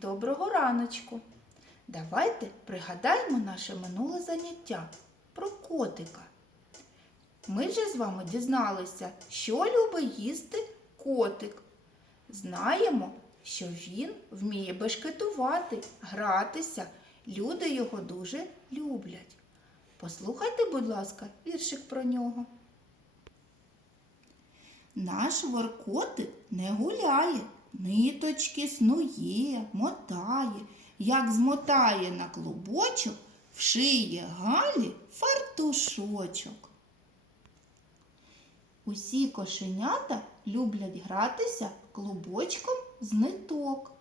Доброго раночку! Давайте пригадаємо наше минуле заняття про котика. Ми вже з вами дізналися, що любить їсти котик. Знаємо, що він вміє бешкетувати, гратися. Люди його дуже люблять. Послухайте, будь ласка, віршик про нього. Наш воркотик не гуляє, ниточки снує, мотає, як змотає на клубочок, вшиє Галі фартушочок. Усі кошенята люблять гратися клубочком з ниток.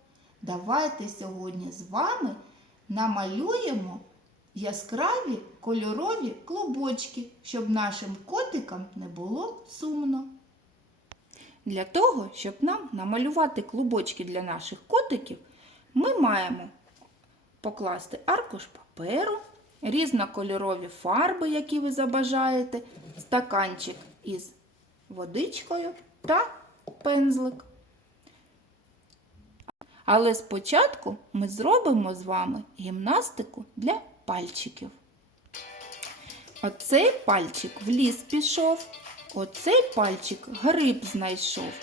Давайте сьогодні з вами намалюємо яскраві кольорові клубочки, щоб нашим котикам не було сумно. Для того, щоб нам намалювати клубочки для наших котиків, ми маємо покласти аркуш паперу, різнокольорові фарби, які ви забажаєте, стаканчик із водичкою та пензлик. Але спочатку ми зробимо з вами гімнастику для пальчиків. Оцей пальчик в ліс пішов, оцей пальчик гриб знайшов,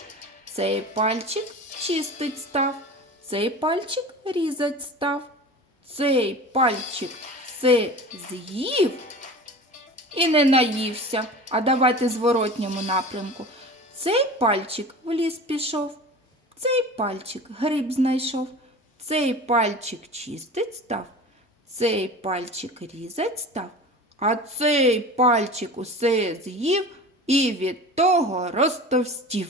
цей пальчик чистить став, цей пальчик різать став, цей пальчик все з'їв і не наївся. А давайте зворотньому напрямку. Цей пальчик в ліс пішов, цей пальчик гриб знайшов, цей пальчик чистить став, цей пальчик різать став, а цей пальчик усе з'їв і від того розтовстів.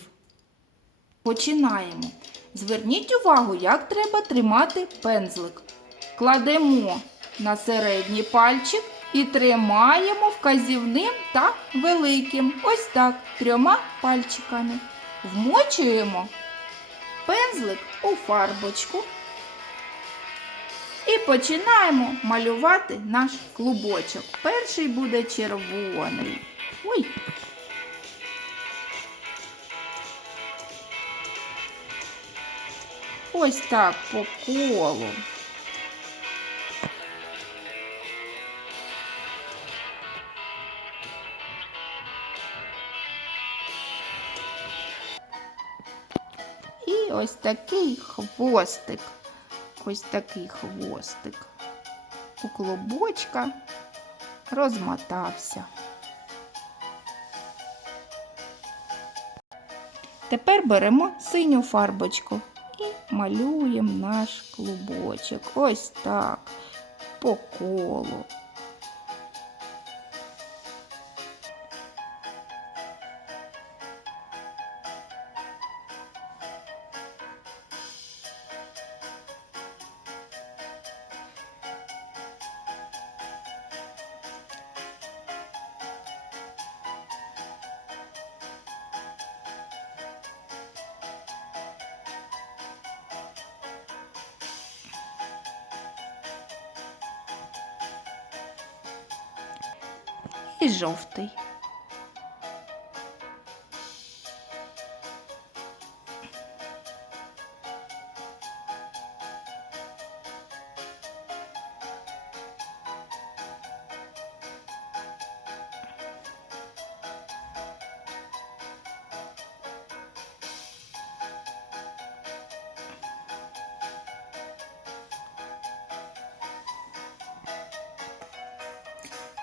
Починаємо. Зверніть увагу, як треба тримати пензлик. Кладемо на середній пальчик і тримаємо вказівним та великим. Ось так, трьома пальчиками. Вмочуємо пензлик у фарбочку і починаємо малювати наш клубочок. Перший буде червоний. Ой. Ось так по колу. І ось такий хвостик. Ось такий хвостик. У клубочка розмотався. Тепер беремо синю фарбочку малюємо наш клубочок. Ось так, по колу. І жовтий.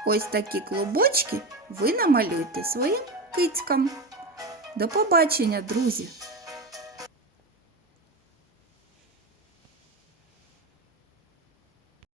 Ось такі клубочки ви намалюєте своїм кицькам. До побачення, друзі!